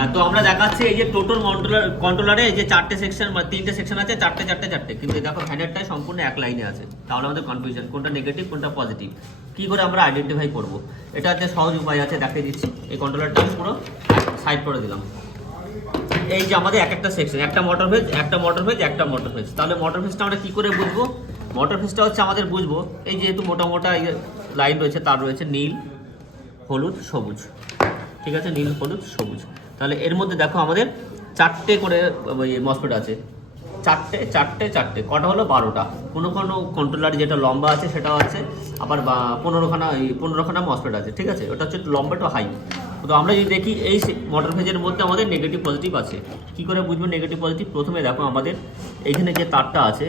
হ্যাঁ তো আমরা দেখাচ্ছি এই যে টোটাল কন্ট্রোলার কন্ট্রোলারে এই যে চারটে সেকশন মানে তিনটে সেকশন আছে, চারটে চারটে চারটে। কিন্তু দেখো ভ্যানেরটাই সম্পূর্ণ এক লাইনে আছে। তাহলে আমাদের কনফিউশন কোনটা নেগেটিভ কোনটা পজিটিভ কি করে আমরা আইডেন্টিফাই করব? এটা হচ্ছে সহজ উপায় আছে, দেখিয়ে দিচ্ছি। এই কন্ট্রোলারটা আমি পুরো সাইড করে দিলাম। এই যে আমাদের এক একটা সেকশন একটা মোটর ভেজ একটা মোটর ভেজ একটা মোটর ভেজ তাহলে মোটর ভেজটা আমরা কি করে বুঝব? মোটর ভেজটা হচ্ছে আমাদের বুঝব, এই যেহেতু মোটা মোটা লাইন রয়েছে, তার রয়েছে নীল, হলুদ, সবুজ। ঠিক আছে? নীল, হলুদ, সবুজ। তাহলে এর মধ্যে দেখো আমাদের চারটে করে মসপেট আছে। চারটে চারটে চারটে। কটা হলো? বারোটা। কোনো কোনো কন্ট্রোলার যেটা লম্বা আছে সেটা আছে। আবার বা পনেরোখানা এই পনেরোখানা মসপেট আছে ঠিক আছে? ওটা হচ্ছে লম্বা টু হাই তো আমরা যদি দেখি এই মোটর ফেজের মধ্যে আমাদের নেগেটিভ পজিটিভ আছে। কি করে বুঝব নেগেটিভ পজিটিভ প্রথমে দেখো আমাদের এইখানে যে তারটা আছে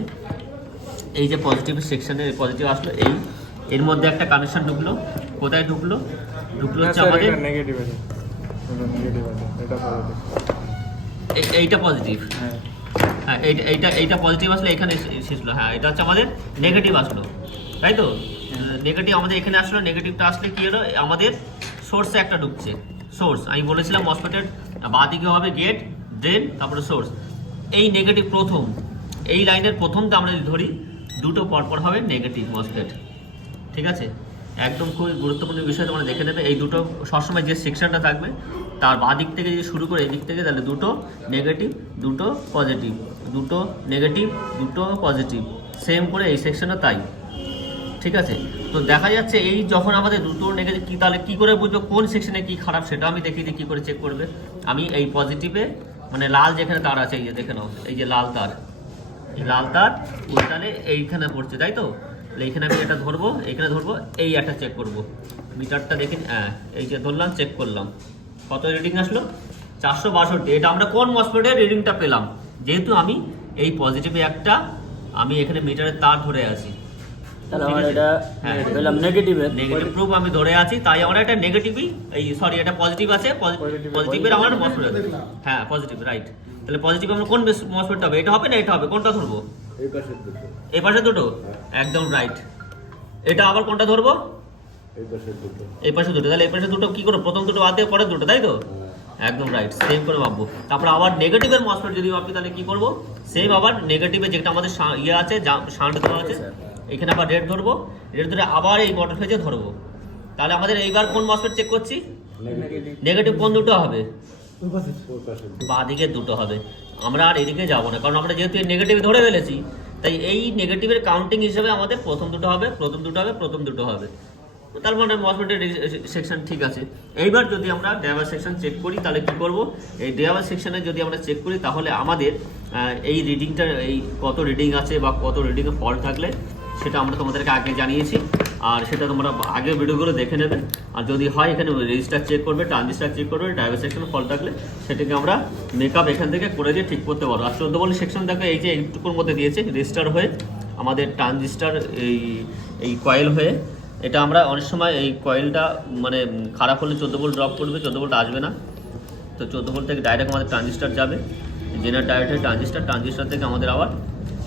এই যে পজিটিভ সেকশনে পজিটিভ আসলো এই এর মধ্যে একটা কানেকশন ঢুকলো। কোথায় ঢুকলো? ঢুকলো হচ্ছে আমাদের নেগেটিভ আছে। নেগেটিভ আছে এটা পজিটিভ এই- এইটা পজিটিভ হ্যাঁ। হ্যাঁ এইটা এইটা এইটা পজিটিভ আসলে এখানে এসে- এসেছিল। হ্যাঁ এটা হচ্ছে আমাদের নেগেটিভ আসলো। তাই তো? নেগেটিভ আমাদের এখানে আসলো নেগেটিভটা আসলে কি হলো? আমাদের সোর্সে একটা ঢুকছে। সোর্স আমি বলেছিলাম মসপেটের বাঁদিকে হবে গেট ড্রেন তারপরে সোর্স এই নেগেটিভ প্রথম এই লাইনের প্রথমটা আমরা যদি ধরি দুটো পরপর হবে নেগেটিভ মসপেট ঠিক আছে? একদম খুবই গুরুত্বপূর্ণ বিষয় তোমরা দেখে নেবে। এই দুটো সবসময় যে সেকশনটা থাকবে, তার বাঁ দিক থেকে যদি শুরু করে এই দিক থেকে, তাহলে দুটো নেগেটিভ দুটো পজিটিভ দুটো নেগেটিভ দুটো পজিটিভ সেম করে এই সেকশনও তাই। ঠিক আছে? তো দেখা যাচ্ছে এই যখন আমাদের দুটো নেগেটিভ কি তাহলে কী করে বুঝব, কোন সেকশনে কী খারাপ, সেটা আমি দেখিয়ে দিই কী করে চেক করবে। আমি এই পজিটিভে মানে লাল যেখানে তার আছে, এই যে দেখে নাও, এই যে লাল তার, এই লাল তার উল্টালে এইখানে পড়ছে, তাই তো? তাহলে এইখানে আমি এটা ধরবো এইখানে ধরবো এই একটা চেক করব। মিটারটা দেখে হ্যাঁ এই যে ধরলাম চেক করলাম। কত রিডিং আসলো? চারশো বাষট্টি। এটা আমরা কোন মসপেটের রিডিংটা পেলাম? যেহেতু আমি এই পজিটিভে একটা আমি এখানে মিটারের তার ধরে আছি? এটা হ্যাঁ। নেগেটিভ প্রুফ আমি ধরে আছি তাই আমার একটা নেগেটিভই এই সরি এটা পজিটিভ আছে পজিটিভের আমার হ্যাঁ পজিটিভ রাইট তাহলে পজিটিভ আমরা কোন হবে? এটা হবে না এটা হবে। কোনটা ধরবো? এই পাশে দুটো। একদম রাইট এটা আবার কোনটা ধরবো? এই পাশে দুটো। তাহলে এই পাশে দুটো কি করব? প্রথম দুটো বাদ দিয়ে পরে দুটো তাই তো? একদম রাইট সেম করে ভাববো। তারপর আবার নেগেটিভের মসফেট যদি ভাবি তাহলে কি করব? সেম আবার নেগেটিভে যেটা আমাদের ইয়ে আছে সাউন্ড দেওয়া আছে এখানে আবার রেড ধরবো। রেড ধরে আবার এই মোটর ফেজে ধরবো। তাহলে আমাদের এইবার কোন মসফেট চেক করছি? নেগেটিভ কোন দুটো হবে? বাঁ দিকে দুটো হবে। আমরা আর এদিকে যাব না, কারণ আমরা যেহেতু নেগেটিভ ধরে ফেলেছি, তাই এই নেগেটিভের কাউন্টিং হিসেবে আমাদের প্রথম দুটো হবে, প্রথম দুটো হবে, প্রথম দুটো হবে। তার মানে মসফেটের সেকশন ঠিক আছে। এইবার যদি আমরা ড্রাইভার সেকশন চেক করি, তাহলে কি করব? এই ড্রাইভার সেকশনে যদি আমরা চেক করি, তাহলে আমাদের এই রিডিংটা এই কত রিডিং আছে বা কত রিডিংয়ে ফল্ট থাকলে, সেটা আমরা তোমাদেরকে আগে জানিয়েছি। আর সেটা তোমরা আগে ভিডিওগুলো দেখে নেবে। আর যদি হয়, এখানে রেজিস্টার চেক করবে ট্রানজিস্টার চেক করবে ড্রাইভার সেকশন ফল থাকলে সেটাকে আমরা মেকআপ এখান থেকে করে দিয়ে ঠিক করতে পারব। আর চোদ্দ বলি সেকশন দেখো, এই যে এইটুকুর মধ্যে দিয়েছে রেজিস্টার হয়ে আমাদের ট্রানজিস্টার এই এই কয়েল হয়ে এটা আমরা অনেক সময় এই কয়েলটা মানে খারাপ হলে চোদ্দ ভোল্ট ড্রপ করবে চোদ্দ ভোল্ট আসবে না। তো চোদ্দ ভোল্ট থেকে ডাইরেক্ট আমাদের ট্রানজিস্টার যাবে। জেনার ডাইরেক্ট ট্রানজিস্টার ট্রানজিস্টার থেকে আমাদের আবার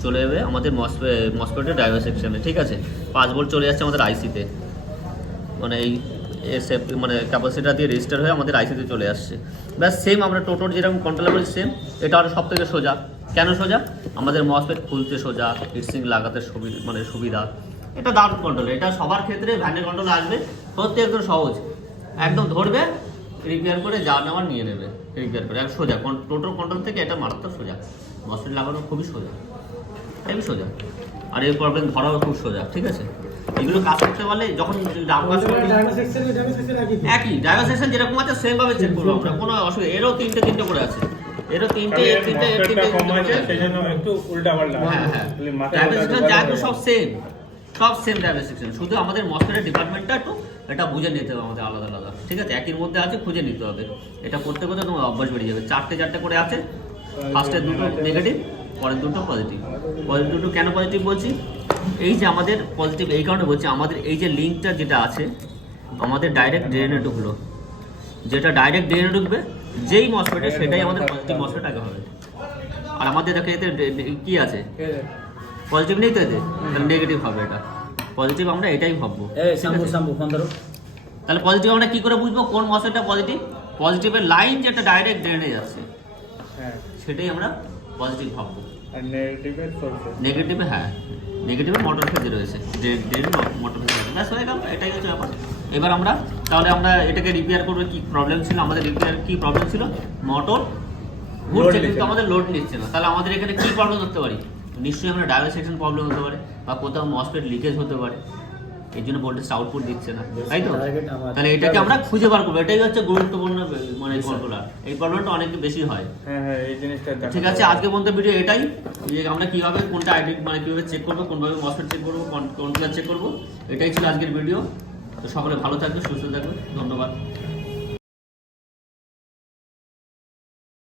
চলে যাবে আমাদের মসপে মসপেটের ড্রাইভার সেকশনে ঠিক আছে? পাঁচ ভোল্ট চলে যাচ্ছে আমাদের আইসিতে মানে এই এসএফ মানে ক্যাপাসিটার দিয়ে রেজিস্টার হয়ে আমাদের আইসিতে চলে আসছে। ব্যাস সেম আমরা টোটোর যেরকম কন্ট্রোল করি সেম এটা আরও সব থেকে সোজা। কেন সোজা? আমাদের মসপেট খুলতে সোজা হিটসিং লাগাতে সুবিধা মানে সুবিধা। এটা দারুণ কন্ট্রোল এটা সবার ক্ষেত্রে ভ্যানের কন্ট্রোল আসবে, সত্যি একদম সহজ। একদম ধরবে রিপেয়ার করে যা নেওয়ার নিয়ে নেবে রিপেয়ার করে। সোজা টোটোর কন্ট্রোল থেকে এটা মারাত্মক সোজা। মসপেট লাগানো খুবই সোজা। খুবই সোজা। আর এই প্রবলেম ধরাও খুব সোজা ঠিক আছে? এগুলো কাজ করতে পারলে যখন রাম কাজ একই সেকশন যেরকম আছে সেম ভাবে চেক করব আমরা কোনো অসুবিধা এরও তিনটে তিনটে করে আছে। এরও তিনটে তিনটে তিনটে কম আছে করে আছে। সেই জন্য একটু উল্টা পাল্টা। হ্যাঁ হ্যাঁ। মাথা সেকশন যা সব সেম সব সেম সেকশন। শুধু আমাদের মস্কেটের ডিপার্টমেন্টটা একটু এটা বুঝে নিতে হবে আমাদের আলাদা আলাদা। ঠিক আছে? একই মধ্যে আছে খুঁজে নিতে হবে। এটা করতে করতে তোমার অভ্যাস বেরিয়ে যাবে। চারটে চারটে করে আছে। ফার্স্টে দুটো নেগেটিভ পরের দুটো পজিটিভ পরের দুটো কেন পজিটিভ বলছি? এই যে আমাদের পজিটিভ এই কারণে বলছি আমাদের এই যে লিঙ্কটা যেটা আছে আমাদের ডাইরেক্ট ড্রেনে ঢুকলো। যেটা ডাইরেক্ট ড্রেনে ঢুকবে যেই মসপেটে সেটাই আমাদের পজিটিভ মসপেট আগে হবে। আর আমাদের দেখে এতে কি আছে? পজিটিভ নেই তো এতে? নেগেটিভ হবে এটা। পজিটিভ আমরা এটাই ভাববো। তাহলে পজিটিভ আমরা কি করে বুঝব কোন মসপেটটা পজিটিভ পজিটিভের লাইন যেটা ডাইরেক্ট ড্রেনে যাচ্ছে হ্যাঁ। সেটাই আমরা পজিটিভ ভাববো। সোর্সে নেগেটিভে হ্যাঁ। নেগেটিভে মোটর ফেজে রয়েছে ড্রেন মোটর ফেজে রয়েছে ব্যাস হয়ে গেল। এটাই হচ্ছে ব্যাপার। এবার আমরা তাহলে আমরা এটাকে রিপেয়ার করব। কি প্রবলেম ছিল? আমাদের রিপেয়ার কি প্রবলেম ছিল? মোটর ঘুরছে কিন্তু আমাদের লোড নিচ্ছে না। তাহলে আমাদের এখানে কি প্রবলেম হতে পারি? নিশ্চয়ই আমরা ডায়োড সেকশন প্রবলেম হতে পারে বা কোথাও মসফেট লিকেজ হতে পারে। এই জন্য আউটপুট দিচ্ছে না। তাই তো? তাহলে এটাকে আমরা খুঁজে বার করব। এটাই হচ্ছে গুরুত্বপূর্ণ মানে কন্ট্রোলার এই প্রবলেমটা অনেক বেশি হয়। হ্যাঁ হ্যাঁ এই জিনিসটা ঠিক আছে? আজকে পর্যন্ত ভিডিও এটাই। যে আমরা কীভাবে কোনটা আইডি মানে কীভাবে চেক করব কোনভাবে মসফেট চেক করব কন্ট্রোলার চেক করব এটাই ছিল আজকের ভিডিও তো সকলে ভালো থাকবে সুস্থ থাকবে। ধন্যবাদ।